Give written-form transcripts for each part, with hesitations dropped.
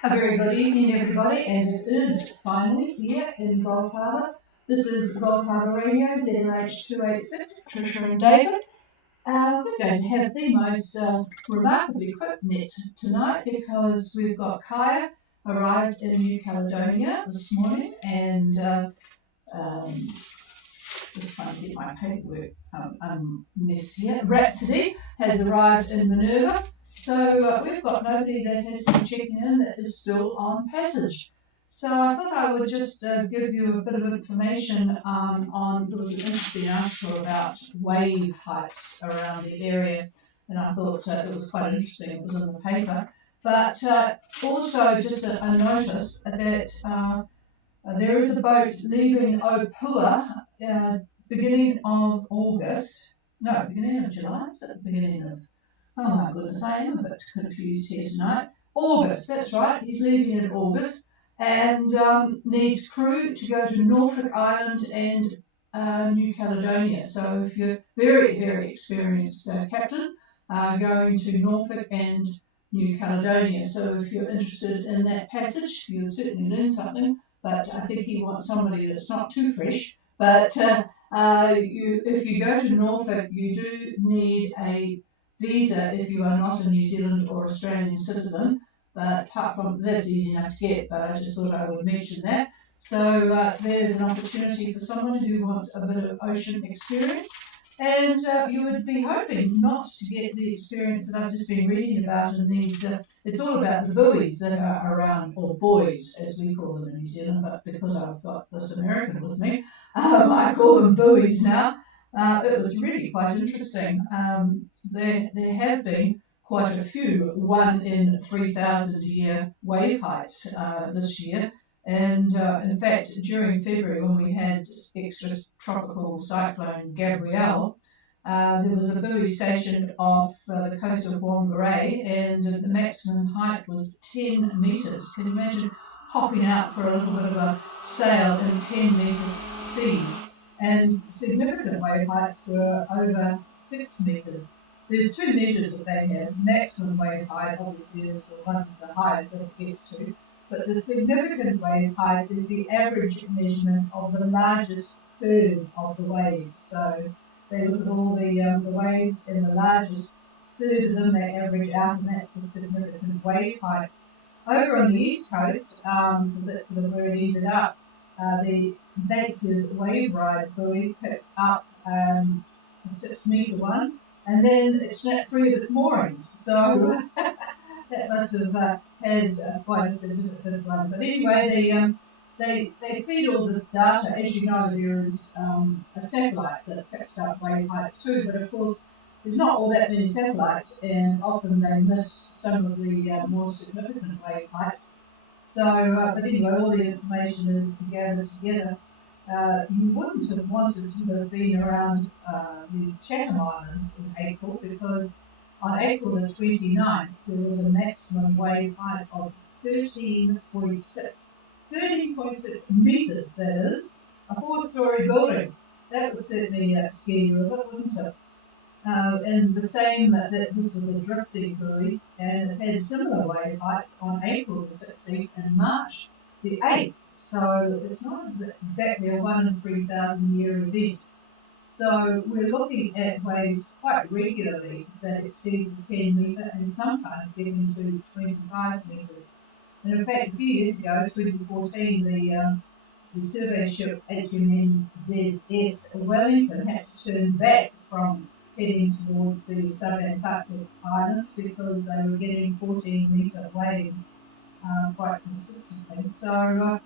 A very good evening, everybody, and it is finally here in Gulf Harbour. This is Gulf Harbour Radio, ZRH286, Patricia and David. We're going to have the most remarkably quick net tonight because we've got Kaya arrived in New Caledonia this morning and just trying to get my paperwork messed here. Rhapsody has arrived in Minerva. So we've got nobody that has been checking in that is still on passage. So I thought I would just give you a bit of information there was an interesting article about wave heights around the area, and I thought it was quite interesting. It was in the paper. But also just a notice that there is a boat leaving Opua beginning of August. No, beginning of July? Is it the beginning of... Oh my goodness, I am a bit confused here tonight. August, that's right. He's leaving in August and needs crew to go to Norfolk Island and New Caledonia. So if you're very, very experienced captain, going to Norfolk and New Caledonia. So if you're interested in that passage, you'll certainly learn something. But I think he wants somebody that's not too fresh. But if you go to Norfolk, you do need a visa if you are not a New Zealand or Australian citizen, but apart from that's easy enough to get, but I just thought I would mention that. So there's an opportunity for someone who wants a bit of ocean experience, and you would be hoping not to get the experience that I've just been reading about in these, it's all about the buoys that are around, or buoys as we call them in New Zealand, but because I've got this American with me, I call them buoys now. It was really quite interesting. There have been quite a few 1 in 3,000 year wave heights this year. And in fact, during February, when we had extratropical cyclone Gabrielle, there was a buoy stationed off the coast of Whangarei, and the maximum height was 10 metres. Can you imagine hopping out for a little bit of a sail in 10 metres seas? And significant wave heights were over 6 metres. There's two measures that they have. Maximum wave height obviously is the one of the highest that it gets to, but the significant wave height is the average measurement of the largest third of the waves. So they look at all the waves in the largest third of them, they average out, and that's the significant wave height. Over on the east coast, because that's sort of where it ended up, the Baker's wave ride buoy picked up a 6 metre one, and then it snapped free of its moorings. So that must have had quite a significant one. But anyway, they feed all this data. As you know, there is a satellite that picks up wave heights too, but of course there's not all that many satellites, and often they miss some of the more significant wave heights. So, but anyway, all the information is gathered together. You wouldn't have wanted to have been around the Chatham Islands in April, because on April the 29th there was a maximum wave height of 13.6 metres, that is, a 4-storey building. That would certainly scare you a bit, wouldn't it? And the same, that this was a drifting buoy, and it had similar wave heights on April the 16th and March the 8th. So it's not exactly a 1 in 3,000 year event. So we're looking at waves quite regularly that exceed the 10 metre and sometimes getting to 25 metres. And in fact, a few years ago, 2014, the survey ship HMNZS Wellington had to turn back from heading towards the subantarctic islands because they were getting 14 metre waves quite consistently. So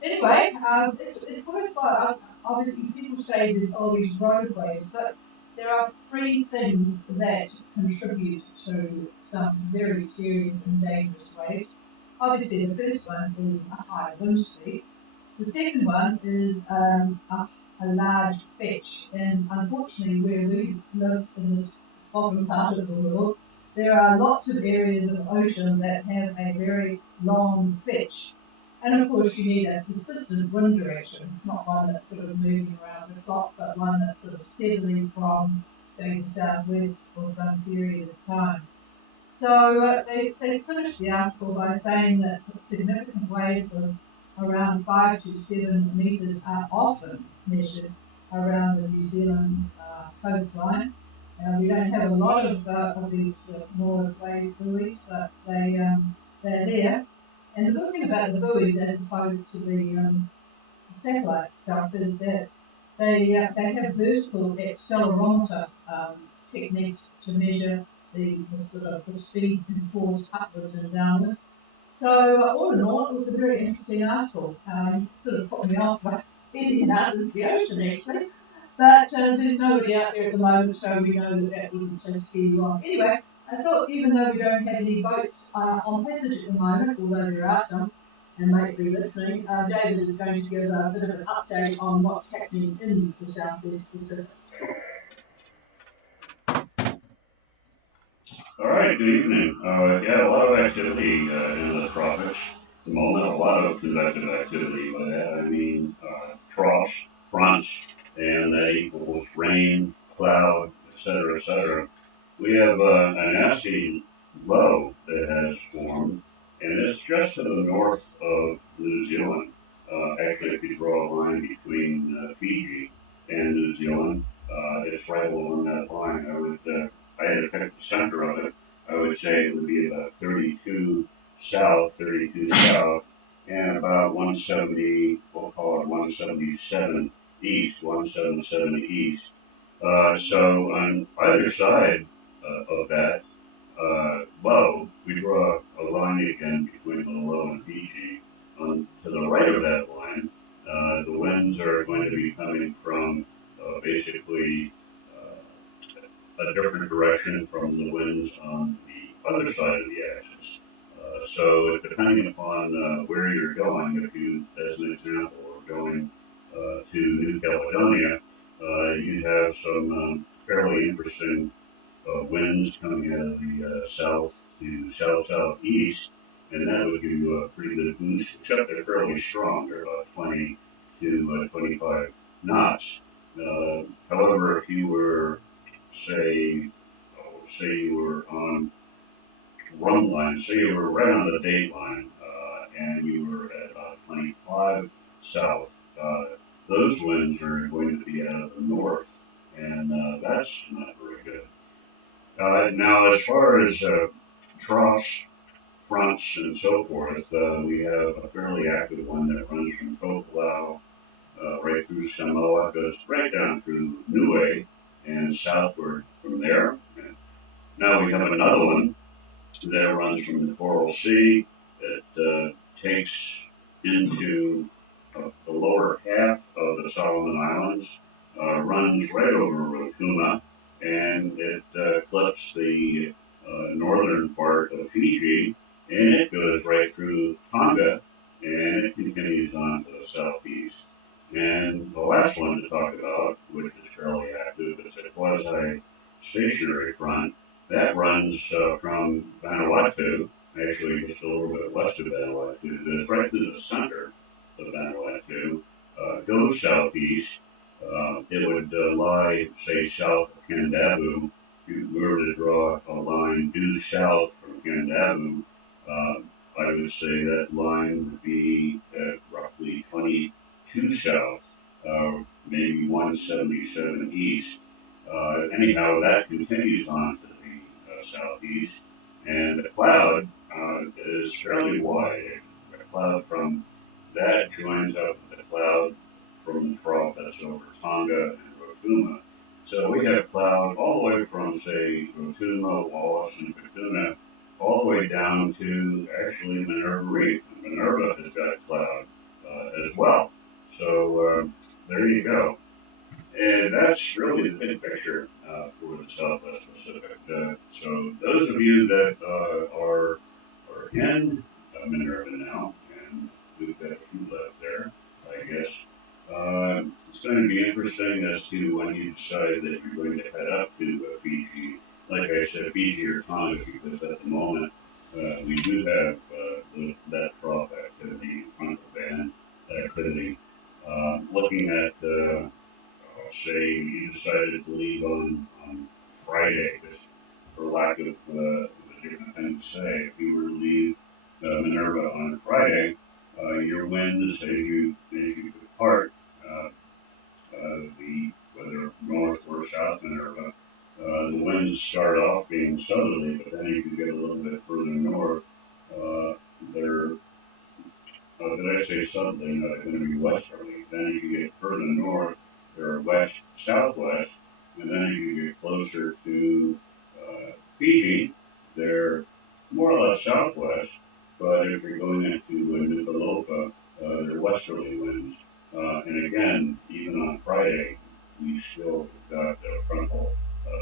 anyway, it's worthwhile. Obviously, people say there's all these road waves, but there are 3 things that contribute to some very serious and dangerous waves. Obviously, the first one is a high wind speed. The second one is a large fetch, and unfortunately where we live in this bottom part of the world, there are lots of areas of ocean that have a very long fetch. And of course you need a consistent wind direction, not one that's sort of moving around the clock, but one that's sort of steadily from, say, southwest for some period of time. So they finished the article by saying that significant waves of around 5 to 7 metres are often measured around the New Zealand coastline. We don't have a lot of these smaller wave buoys, but they're there. And the good thing about the buoys, as opposed to the satellite stuff, is that they have vertical accelerometer techniques to measure the sort of the speed enforced upwards and downwards. So all in all, it was a very interesting article. Sort of put me off by heading out into the ocean actually, but there's nobody out there at the moment, so we know that that wouldn't scare you off. Anyway, I thought even though we don't have any boats on passage at the moment, although there are some, and might be listening, David is going to give a bit of an update on what's happening in the Southeast Pacific. All right, good evening. Yeah, a lot of activity in the tropics at the moment, a lot of convective activity. By that I mean troughs, fronts, and that equals rain, cloud, etc., etc. We have a nasty low that has formed, and it's just to the north of New Zealand. Actually, if you draw a line between Fiji and New Zealand, it's right along that line. I had to pick the center of it. I would say it would be about 32 south, and about 170, we'll call it 177 east, 177 east. So on either side of that low, we draw a line again between the low and Fiji. To the right of that line, the winds are going to be coming from basically a different direction from the winds on the other side of the axis. So depending upon where you're going, if you, as an example, are going to New Caledonia, you have some fairly interesting winds coming out of the south to south-southeast, and that would give you a pretty good boost, except they're fairly strong. They're about 20 to 25 knots. However, if you were, say you were on run line, say you were right on the date line, and you were at about 25 south, those winds are going to be out of the north, and that's not very good. Now, as far as troughs, fronts, and so forth, we have a fairly active one that runs from Tokelau right through Samoa, goes right down through Niue, and southward from there. And now we have another one that runs from the Coral Sea that takes into the lower half of the Solomon Islands, runs right over Rotuma, and it clips the northern part of Fiji, and it goes right through Tonga, and it continues on to the southeast. And the last one to talk about, which is fairly active, is a quasi-stationary front that runs from Vanuatu, actually just a little bit west of Vanuatu, goes right through the center of Vanuatu, goes southeast. It would lie, say, south of Candabu. If you were to draw a line due south from Candabu, I would say that line would be at roughly 22 south, maybe 177 east. Anyhow, that continues on to the southeast, and the cloud is fairly wide. The cloud from that joins up with the cloud from the trough that's over Tonga and Rotuma. So we have cloud all the way from, say, Rotuma, Wallace, and Futuna, all the way down to actually Minerva Reef. And Minerva has got cloud as well. So there you go. And that's really the big picture for the Southwest Pacific. So those of you that are in Minerva now, and we've got a few left there, I guess, it's going to be interesting as to when you decide that you're going to head up to Fiji. Like I said, Fiji or Tonga, because at the moment we do have that trough activity, frontal band activity. Looking at say you decided to leave on Friday, just for lack of a a different thing to say. If you were to leave Minerva on a Friday, your winds as you depart whether north or south Minerva, the winds start off being southerly, but then you can get a little bit further north. They're did I say southerly? No, they're going to be westerly. Then you can get further north, they're west southwest, and then you can get closer to Fiji. They're more or less southwest, but if you're going into Nuku'alofa, they're westerly winds. And again, even on Friday, we still got frontal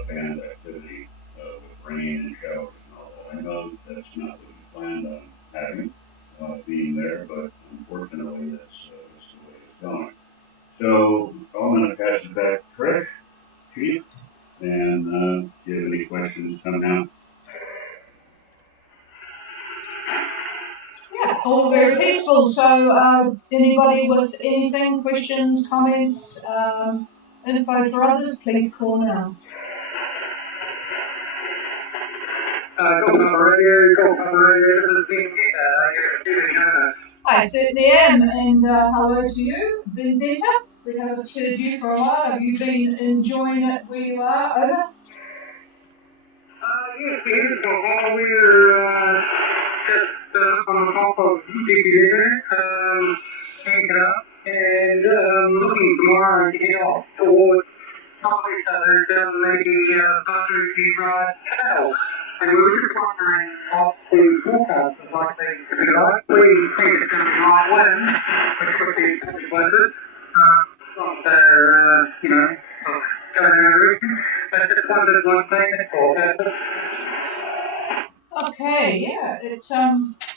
band activity with rain and showers and all that. I know that's not what you planned on having being there, but unfortunately, that's the way it's going. So I'm going to pass it back to Trish, Chief, and if you have any questions coming out. Yeah, all very peaceful. So, anybody with anything, questions, comments, info for others, please call now. I certainly am, and hello to you, Vendetta. We haven't heard you for a while. Have you been enjoying it where you are? Over? Yes, beautiful. We're just on the top of Big River, taking up and looking tomorrow to get off towards maybe butter ride cattle. And we were just wondering what the forecast is likely to be like. We think it's going to be light wind, which would be pretty pleasant. Not there, going over. But I just wondered one thing that's all. Okay, yeah, it's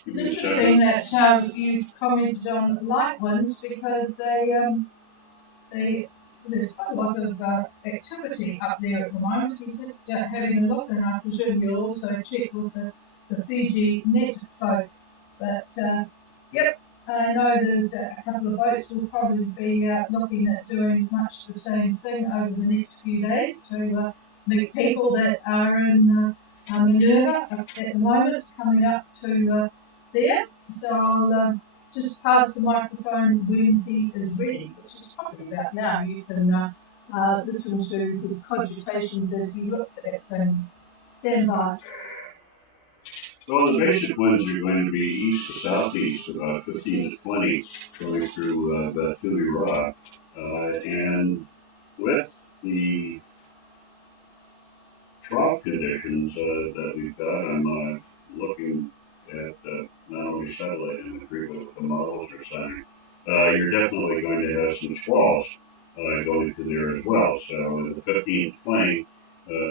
interesting that you've commented on light winds because there's quite a lot of activity up there at the moment. He's just having a look, and I presume you'll also check with the Fiji net folk. But yep, I know there's a couple of boats will probably be looking at doing much the same thing over the next few days to meet people that are in Minerva at the moment, coming up to there. So I'll just pass the microphone when he is ready, which is probably about now. You can listen to his cogitations as he looks at things. Stand by. Well, the basic winds are going to be east to southeast, about 15 to 20, going through Batui Rock. And with the trough conditions that we've got, I'm looking at not only satellite imagery, but what the models are saying. You're definitely going to have some squalls going through there as well. So the 15 to 20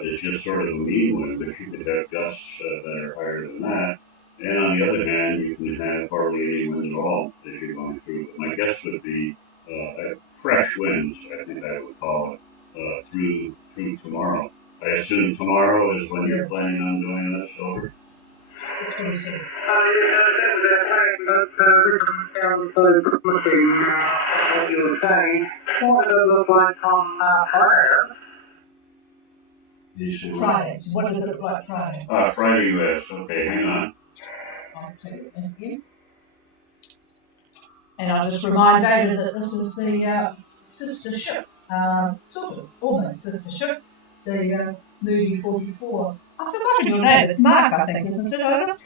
is just sort of a mean wind, but you could have gusts that are higher than that. And on the other hand, you can have hardly any wind at all as you're going through. My guess would be fresh winds, I think I would call it, through tomorrow. I assume tomorrow is when you're planning on doing this over? It's what he said. What you were saying, what does it look like on Friday? Friday. So what does it look like Friday? Friday US. Okay, hang on. I'll tell you again. And I'll just remind David that this is the sister ship, sort of, almost sister ship, the Moody 44. I've forgotten your name. It's Mark, I think, isn't it? Over?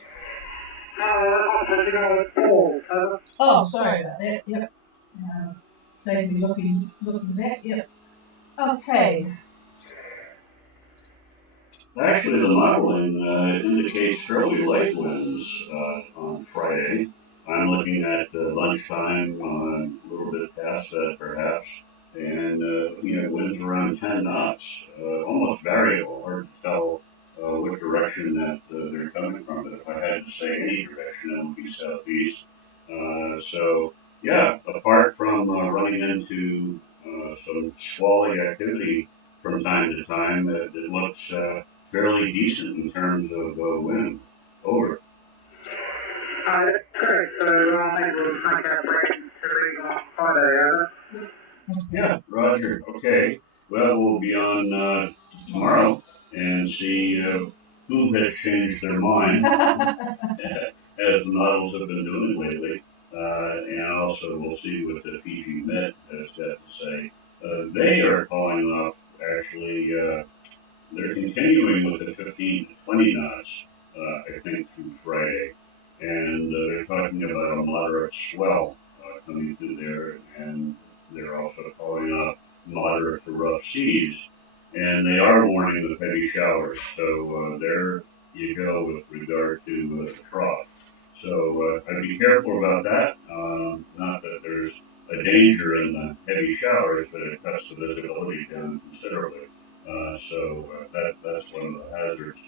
Oh, sorry about that. Yep. Save me looking back. Yep. Okay. Actually, the modeling indicates fairly light winds on Friday. I'm looking at lunchtime, a little bit past that perhaps, and winds around 10 knots, almost variable, hard to tell what direction that they're coming from. But if I had to say any direction, it would be southeast. So yeah, apart from running into some squally activity from time to time, it looks fairly decent in terms of wind. Over. Great. So I think we'll make our plans to leave on Friday, Yeah, Roger. Okay. Well, we'll be on tomorrow and see who world has changed their mind, as the models have been doing lately. And also we'll see what the PG Met has got to say. They are calling off, actually, they're continuing with the 15 to 20 knots, I think, through Friday. And they're talking about a moderate swell coming through there, and they're also calling off moderate to rough seas. And they are warning of heavy showers. So there you go with regard to the trough. So I'd be careful about that. Not that there's a danger in the heavy showers, but it cuts the visibility down considerably. That's one of the hazards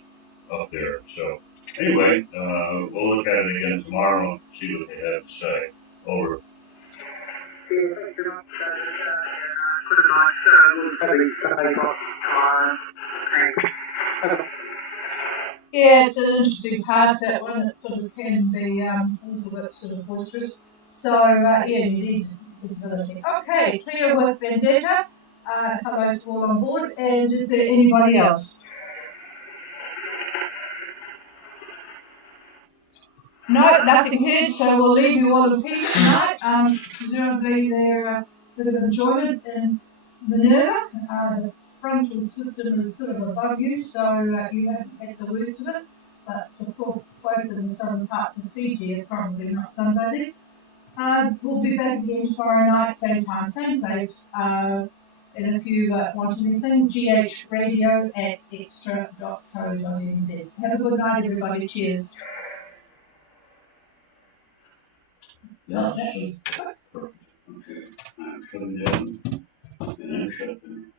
up there. So anyway, we'll look at it again tomorrow, see what they have to say. Over. Yeah, it's an interesting pass, that one. It sort of can be a little bit sort of boisterous. So, yeah, you need visibility. Okay, clear with Vendetta. Hello to all on board. And is there anybody else? No, nothing heard, so we'll leave you all in peace tonight. Presumably they're a bit of enjoyment in Minerva. The frontal system is sort of above you, so you haven't had the worst of it. But for folk in the southern parts of Fiji are probably not sunbathing. We'll be back again tomorrow night, same time, same place. And if you want anything, ghradio@extra.co.nz. Have a good night, everybody. Cheers. Yes. That was perfect. Okay. I'm shutting down, and I'm shutting.